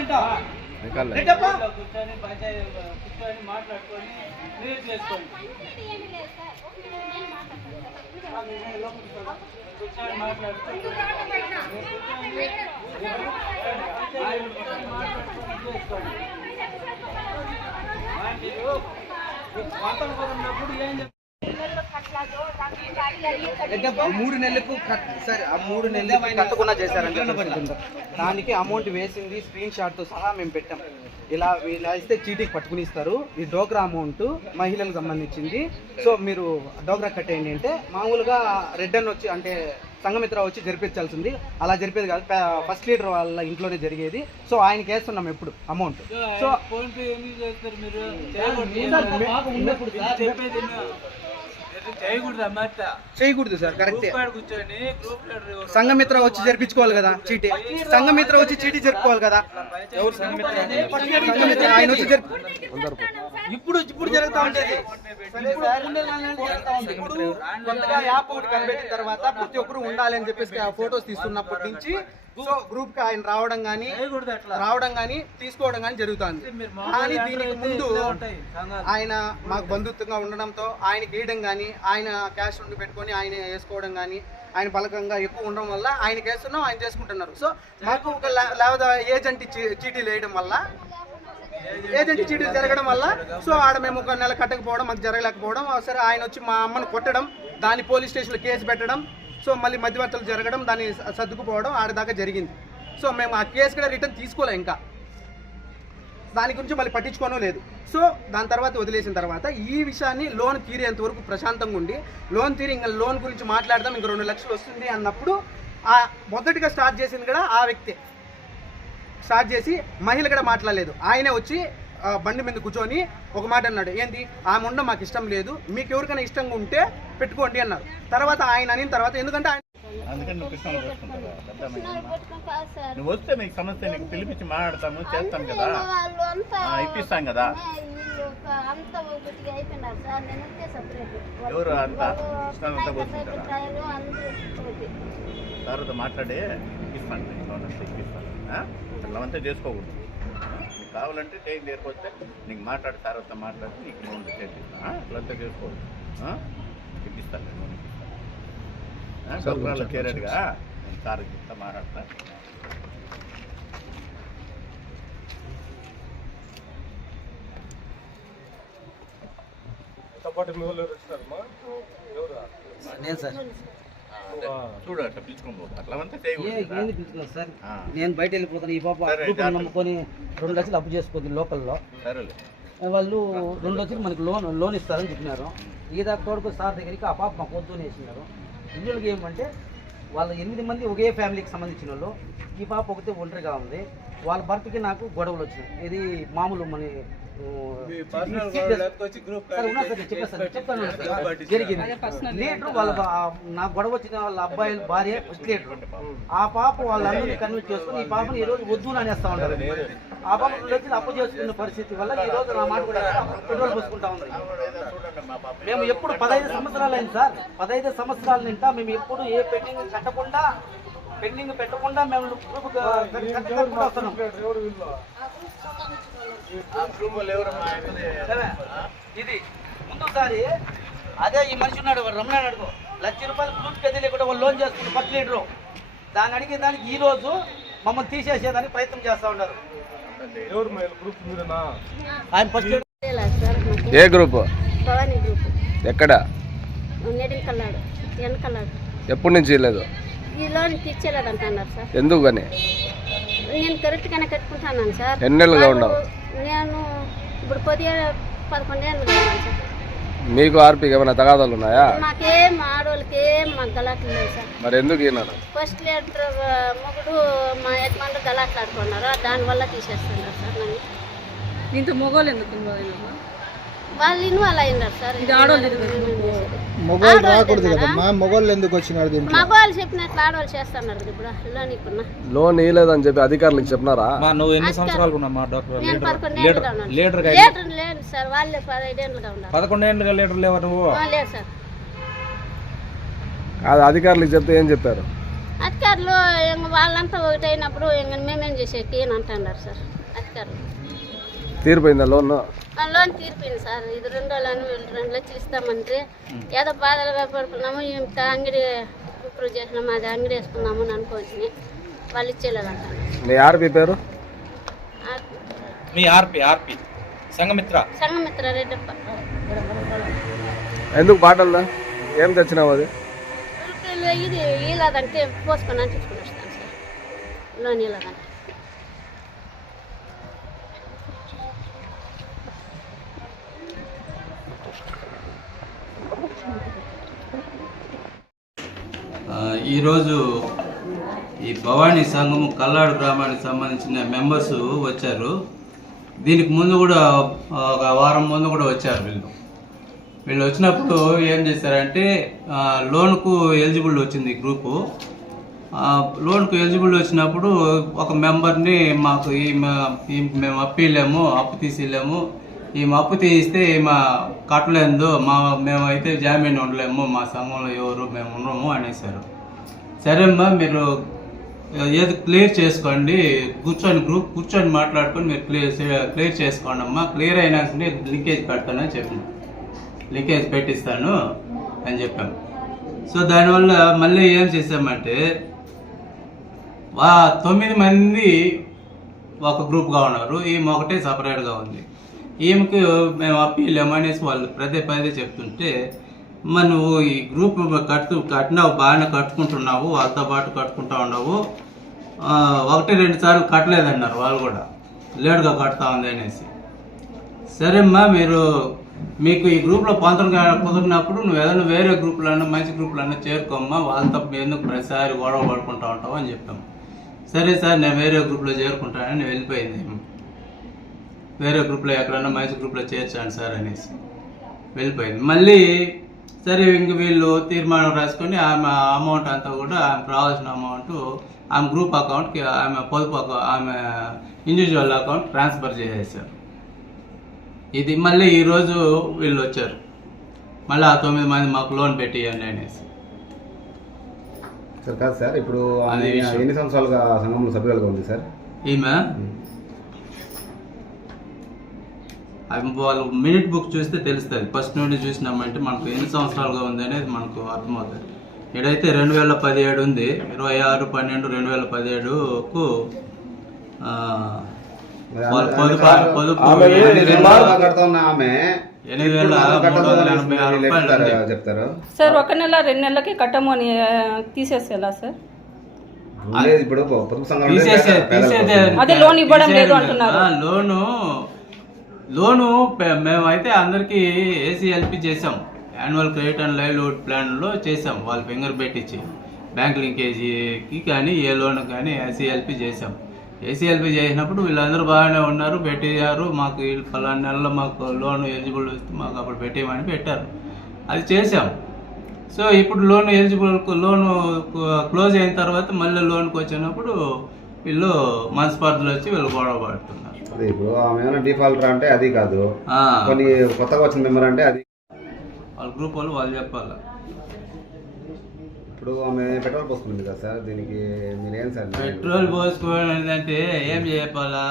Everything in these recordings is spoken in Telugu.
తింటా కూర్చొని పంచాయతీ కూర్చొని మాట్లాడుకొని క్లియర్ చేసుకోండి కూర్చొని మాట్లాడుకొని. చేసుకోండి మీరు వాతావరణం ఉన్నప్పుడు ఏం మూడు నెలలకు సరే ఆ మూడు నెలలకు కట్టకుండా చేశారని దానికి అమౌంట్ వేసింది స్క్రీన్ షాట్తో సహా మేము పెట్టాం. ఇలా ఇలా ఇస్తే చీటీకి పట్టుకుని ఇస్తారు ఈ డోక్రా అమౌంట్ మహిళలకు సంబంధించింది. సో మీరు డోక్రా కట్టేయండి అంటే మామూలుగా రెడ్ అన్న వచ్చి అంటే సంఘమిత్ర వచ్చి జరిపించాల్సింది. అలా జరిపేది కాదు. ఫస్ట్ లీడర్ వాళ్ళ ఇంట్లోనే జరిగేది. సో ఆయనకి వేస్తున్నాం ఎప్పుడు అమౌంట్ సో చేయకూడదు సార్ కరెక్టే? సంఘమిత్ర వచ్చి జరిపించుకోవాలి కదా చీటీ సంఘమిత్ర వచ్చి చీటీ జరుపుకోవాలి కదా ఎవరు? సంఘమిత్ర ఆయన వచ్చి జరుపు. ఇప్పుడు ఇప్పుడు జరుగుతా ఉండేది. ఇప్పుడు కొత్తగా యాప్ ఒకటి కనిపెట్టిన తర్వాత ప్రతి ఒక్కరు ఉండాలి అని చెప్పేసి ఆ ఫొటోస్ తీస్తున్నప్పటి నుంచి సో గ్రూప్కి ఆయన రావడం కానీ రావడం కానీ తీసుకోవడం కానీ జరుగుతుంది. కానీ దీనికి ముందు. ఆయన మాకు బంధుత్వంగా ఉండడంతో ఆయన గీయడం కానీ ఆయన క్యాష్ ఉండి పెట్టుకొని ఆయన వేసుకోవడం కానీ ఆయన బలకంగా ఎక్కువ ఉండడం వల్ల ఆయనకి వేస్తున్నాం ఆయన చేసుకుంటున్నారు. సో మాకు ఒక లే- లేవద ఏజెంట్ చీటీలు వేయడం వల్ల ఏజెంట్ చీటీలు జరగడం వల్ల సో ఆడ మేము ఒక నెల కట్టకపోవడం మాకు జరగలేకపోవడం. సరే ఆయన వచ్చి మా అమ్మను కొట్టడం దాన్ని పోలీస్ స్టేషన్లో కేసు పెట్టడం సో మళ్ళీ మధ్యవర్తులు జరగడం దాన్ని సర్దుకుపోవడం ఆడదాకా జరిగింది. సో మేము ఆ కేసు కూడా రిటర్న్ తీసుకోలే ఇంకా. దాని గురించి మళ్ళీ పట్టించుకోను లేదు. సో దాని తర్వాత వదిలేసిన తర్వాత ఈ విషయాన్ని లోన్ తీరేంత వరకు ప్రశాంతంగా ఉండి లోన్ తీరి ఇంకా లోన్ గురించి మాట్లాడదాం ఇంకా రెండు లక్షలు వస్తుంది అన్నప్పుడు ఆ మొదటిగా స్టార్ట్ చేసింది కూడా ఆ వ్యక్తే. స్టార్ట్ చేసి మహిళ కూడా మాట్లాడలేదు. ఆయనే వచ్చి ఆ, బండి మీద కూర్చొని ఒక మాట అన్నాడు. ఏంటి ఆమె ఉండ మాకు ఇష్టం లేదు. మీకు ఎవరికైనా ఇష్టంగా ఉంటే పెట్టుకోండి అన్నారు. తర్వాత ఆయన అనిన తర్వాత ఎందుకంటే ఆయన అందుకని నువ్వు వస్తే నీకు సమస్య నీకు పిలిపించి మాట్లాడతాము చేస్తాం కదా. వాళ్ళు అంతా ఆ, ఇప్పిస్తాం కదా. అంతా ఎవరు అంతా. తర్వాత మాట్లాడి ఇప్పిస్తాను. అంతా చేసుకోకూడదు. నీకు కావాలంటే చేయి నేర్కొస్తే నీకు మాట్లాడి తర్వాత మాట్లాడి నీకు లోన్ చేపిస్తాను అట్లంతా చేసుకోవద్దు? ఇప్పిస్తాను నేను లోన్ ఇప్పిస్తాను సౌకర్యాలు నేను సార్ చెప్తా మాట్లాడతా. నేను సార్. చూడు అట్లా అట్లా అంతా చేయకూడదు సార్. నేను బయట వెళ్ళిపోతాను ఈ పాప. నమ్ముకొని రెండు లక్షలు అప్పు చేసుకుంది లోకల్లో. సరేలే. వాళ్ళు రెండు లక్షలు మనకి లోన్ లోన్ ఇస్తారని చెప్పినారు. ఈ దాకా తోడుకు సార్ దగ్గరికి ఆ పాప మాకు వద్దు అని వేసినారు. ఇందులోకి ఏమంటే వాళ్ళ ఎనిమిది మంది ఒకే ఫ్యామిలీకి సంబంధించిన వాళ్ళు. ఈ పాప ఒకతే ఒంటరిగా ఉంది. వాళ్ళ భర్తకి నాకు గొడవలు వచ్చినాయి. ఇది మామూలు మన జరిగింది. లీడర్ వాళ్ళ నా గొడవ వచ్చిన వాళ్ళ అబ్బాయి భార్య ఫస్ట్ లీడర్ ఆ పాప వాళ్ళందరినీ కన్విన్స్ చేసుకుని ఈ పాపని ఈ రోజు వద్దు అని అనేస్తా ఉంటారు. ఆ పాప అప్పు చేసుకున్న పరిస్థితి వల్ల ఈ రోజు నా మాట కూడా పెట్రోల్ పోసుకుంటా ఉంది మేము ఎప్పుడు పదహైదు సంవత్సరాలు అయింది సార్. పదహైదు సంవత్సరాల నిండా మేము ఎప్పుడు ఏ పెండింగ్ కట్టకుండా పెండింగ్ పెట్టకుండా మేము వస్తున్నాం సరే. ఇది. ముందుసారి అదే ఈ మనిషి ఉన్నాడు రమణ అడుగు. లక్ష రూపాయలు గ్రూప్ పెద్ద లేకుండా వాళ్ళు లోన్ చేసుకున్న ఫస్ట్ లీడరు దాన్ని అడిగే దానికి ఈ రోజు మమ్మల్ని తీసేసేదానికి ప్రయత్నం చేస్తా ఉన్నారు. ఆయన ఫస్ట్ ఏ గ్రూప్? ఎక్కడ? ఎప్పటి నుంచి లేదు ఈ లోన్ ఇచ్చేలేదు అంటున్నారు సార్. ఎందుకు నేను కరెక్ట్గానే కట్టుకుంటున్నాను సార్. ఎన్నేళ్ళుగా ఉన్నావు? నేను ఇప్పుడు పదకొండేళ్ళుగా ఉన్నాను సార్. మీకు ఆర్పీకి ఏమైనా తగాదాలు ఉన్నాయా? మాకేం ఆడవాళ్ళకి ఏం మాకు గలాట్లు లేదు సార్. మరి ఎందుకు ఈనాడు? ఫస్ట్ లీటర్ మొగుడు మా యజమానులు గలాట్లాడుకున్నారు దానివల్ల తీసేస్తున్నారు సార్ నన్ను. దీంతో మొగోళ్ళు ఎందుకు వాళ్ళు అయినారు సార్. ఆడవాళ్ళు మొగోళ్ళు రాకూడదు కదమ్మా? మొగోళ్ళు ఎందుకు వచ్చినారు దీంట్లో? మగవాళ్ళు చెప్పినట్లు ఆడవాళ్ళు చేస్తున్నారు ఇప్పుడు లోన్ లోన్ ఇవ్వలేదని చెప్పి అధికారులకు చెప్పినారా? నువ్వు ఎన్ని సంవత్సరాలు ఉన్నామా డాక్టర్? నేను పదకొండేళ్ళుగా ఉన్నాను. లీడర్ లీటర్ లేదు సార్ వాళ్ళే పదహైదేళ్ళుగా ఉన్నారు. పదకొండేళ్ళుగా లీడర్ లేవా నువ్వు? ఆ, లేదు సార్. అది అధికారులకు చెప్తే ఏం చెప్పారు? అధికారులు ఇంక వాళ్ళంతా ఒకటైనప్పుడు ఇంక మేమేం చేసేకి అని అంటున్నారు సార్? అధికారులు. తీరిపోయిందా లోన్ ఆ లోన్ తీరిపోయింది సార్. ఇది రెండు వీళ్ళు రెండు లక్షలు ఇస్తామంటే ఏదో బాధలుగా పడుకున్నాము ఇంత అంగడి ఇంప్రూవ్ చేసినాము అది అంగడి వేసుకున్నాము అని అనుకోవచ్చు వాళ్ళు ఇచ్చేలేదంట మీ ఆర్పి పేరు? మీ ఆర్పి ఆర్పి. సంఘమిత్ర. సంగమిత్ర రెడ్డప్ప. ఎందుకు బాటల్లో ఏం తెచ్చినావు అది? ఇది ఇలాదంటే పోసుకొని అంటించుకుని వస్తాను సార్. లోన్ ఇలాదంటే ఈరోజు ఈ భవానీ సంఘం కల్లాడు గ్రామానికి సంబంధించిన మెంబర్స్ వచ్చారు. దీనికి ముందు కూడా ఒక వారం ముందు కూడా వచ్చారు వీళ్ళు. వీళ్ళు వచ్చినప్పుడు ఏం చేశారంటే లోన్కు ఎలిజిబుల్ వచ్చింది ఈ గ్రూపు. లోన్కు ఎలిజిబుల్ వచ్చినప్పుడు ఒక మెంబర్ని మాకు ఈ ఈ మేము అప్పిలేము అప్పు తీసిలేము ఈ అప్పు తీయిస్తే మా కట్టలేదు మా మేమైతే జామీన్ ఉండలేము మా సంఘంలో ఎవరు మేము ఉండము అనేసారు సరే అమ్మా మీరు ఏది క్లియర్ చేసుకోండి. కూర్చొని గ్రూప్ కూర్చొని మాట్లాడుకొని మీరు క్లియర్ క్లియర్ చేసుకోండి అమ్మా. క్లియర్ అయినాకనే లీకేజ్ పెడతానని చెప్పాను. లీకేజ్ పెట్టిస్తాను అని చెప్పాం. సో దానివల్ల మళ్ళీ ఏం చేసామంటే వా తొమ్మిది మంది ఒక గ్రూప్గా ఉన్నారు. ఈ ఒకటే సపరేట్గా ఉంది. ఈమెకు మేము అప్పీలేము అనేసి వాళ్ళు ప్రదే పదే చెప్తుంటే మరి నువ్వు ఈ గ్రూప్ కట్టు కట్టినావు బాగానే కట్టుకుంటున్నావు వాళ్ళతో పాటు కట్టుకుంటా ఉన్నావు. ఒకటి రెండు సార్లు కట్టలేదన్నారు వాళ్ళు కూడా. లేటుగా కడతా ఉంది అనేసి. సరేమ్మా మీరు మీకు ఈ గ్రూప్లో పంతొమ్మిది కుదిరినప్పుడు నువ్వు ఏదైనా వేరే గ్రూప్లన్నా మంచి గ్రూప్లన్నా చేరుకోమ్మా. వాళ్ళతో ఎందుకు ప్రతిసారి గొడవ పడుకుంటా ఉంటావు అని చెప్పాము. సరే సార్ నేను వేరే గ్రూప్లో చేరుకుంటానని వెళ్ళిపోయింది. వేరే గ్రూప్లో ఎక్కడన్నా మంచి గ్రూప్లో చేర్చాను సార్ అనేసి వెళ్ళిపోయింది. మళ్ళీ సరే ఇంక వీళ్ళు తీర్మానం రాసుకొని ఆమె అమౌంట్ అంతా కూడా ఆమెకు రావాల్సిన అమౌంట్ ఆమె గ్రూప్ అకౌంట్కి ఆమె పొదుపు అకౌంట్ ఆమె ఇండివిజువల్ అకౌంట్ ట్రాన్స్ఫర్ చేసేసారు. ఇది మళ్ళీ ఈరోజు వీళ్ళు వచ్చారు. మళ్ళీ ఆ తొమ్మిది మంది మాకు లోన్ పెట్టియండి అనేసి. సార్ కాదు సార్ ఇప్పుడు ఆమె. ఎన్ని సంవత్సరాలుగా సంఘంలో సభ్యులుగా ఉంది సార్? ఈమె? అవి వాళ్ళు మినిట్ బుక్ చూస్తే తెలుస్తుంది. ఫస్ట్ నుండి చూసినామంటే మనకు ఎన్ని సంవత్సరాలుగా ఉంది అనేది మనకు అర్థమవుతుంది. ఇక్కడైతే రెండు వేల పదిహేడు ఉంది. ఇరవై ఆరు పన్నెండు రెండు వేల పదిహేడుకు సార్ ఒక నెల రెండు నెలలకి కట్టము అని తీసేసేలా సార్? ఇప్పుడు అదే లోన్ ఇవ్వడం లేదు అంటున్నారు. ఆ, లోను లోను మేమైతే మేమైతే ఏసీ ఏసీఎల్పి చేసాం యాన్యువల్ క్రెడిట్ అండ్ లైవ్లీహుడ్ ప్లాన్లో చేసాం వాళ్ళ ఫింగర్ పెట్టించి బ్యాంక్ లింకేజీకి కానీ ఏ లోన్ కానీ ఏసీఎల్పి చేసాం ఏసీఎల్పి చేసినప్పుడు వీళ్ళందరూ బాగానే ఉన్నారు పెట్టారు. మాకు వీళ్ళు పలానా నెలలో మాకు లోన్ ఎలిజిబుల్ వస్తే మాకు అప్పుడు పెట్టేయమని పెట్టారు. అది చేసాం సో ఇప్పుడు లోన్ ఎలిజిబుల్ లోన్ క్లోజ్ అయిన తర్వాత మళ్ళీ లోన్కి వచ్చినప్పుడు వీళ్ళు మనస్పర్ధలు వచ్చి వీళ్ళు గొడవ పడుతున్నారు. అదే ఇప్పుడు ఆమె ఏమైనా డిఫాల్టర్ అంటే అది కాదు. ఆ, కొన్ని కొత్తగా వచ్చిన మెంబర్ అంటే అది. వాళ్ళ గ్రూప్ వాళ్ళు వాళ్ళు చెప్పాలి? ఇప్పుడు ఆమె పెట్రోల్ పోసుకుంది కదా సార్ దీనికి మీరు ఏం సార్ పెట్రోల్ పోసుకోవడం అంటే ఏం చెప్పాలా?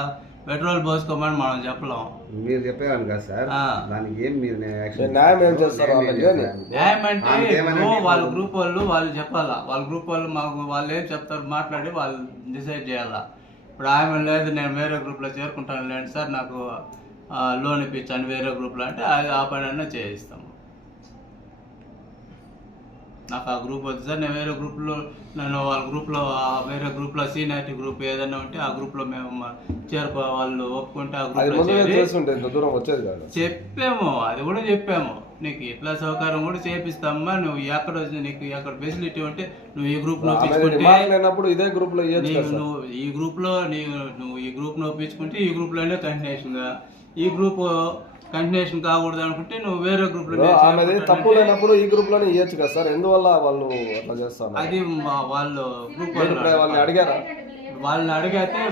పెట్రోల్ పోసుకోమని మనం చెప్పలేం. మీరు చెప్పేవాళ్ళు కదా సార్. ఆ. దానికి ఏం మీరు యాక్షన్ న్యాయం ఏం చేస్తారు న్యాయం అంటే వాళ్ళ గ్రూప్ వాళ్ళు వాళ్ళు చెప్పాలా? వాళ్ళ గ్రూప్ వాళ్ళు మాకు వాళ్ళు ఏం చెప్తారు మాట్లాడి వాళ్ళు డిసైడ్ చేయాలా? ఇప్పుడు ఆమె లేదు నేను వేరే గ్రూప్లో చేరుకుంటాను లేండి సార్ నాకు లోన్ ఇప్పించాను వేరే గ్రూప్లో అంటే అది ఆ పని అన్నా చేయిస్తాము. నాకు ఆ గ్రూప్ వద్దు సార్ నేను వేరే గ్రూప్లో నేను వాళ్ళ గ్రూప్లో వేరే గ్రూప్లో సీనియారిటీ గ్రూప్ ఏదైనా ఉంటే ఆ గ్రూప్లో మేము చేరుకో వాళ్ళు ఒప్పుకుంటే ఆ గ్రూప్లో చెప్పాము అది కూడా చెప్పాము. నీకు ఇట్లా సౌకర్యం కూడా చేపిస్తామ్మా నువ్వు ఎక్కడ వచ్చి నీకు ఎక్కడ ఫెసిలిటీ ఉంటే నువ్వు ఈ గ్రూప్ లేనప్పుడు ఇదే గ్రూప్లో. నువ్వు ఈ గ్రూప్లో నీవు నువ్వు ఈ గ్రూప్ను ఒప్పించుకుంటే ఈ గ్రూప్లోనే కంటిన్యూషన్గా. ఈ గ్రూప్ కంటిన్యూషన్ కాకూడదు అనుకుంటే నువ్వు వేరే గ్రూప్లో ఆమెది తప్పు లేనప్పుడు ఈ గ్రూప్లోనే ఇవ్వచ్చు కదా సార్. ఎందువల్ల వాళ్ళు అట్లా చేస్తాను అది వాళ్ళు గ్రూప్ వాళ్ళని అడిగారా? వాళ్ళని అడిగితే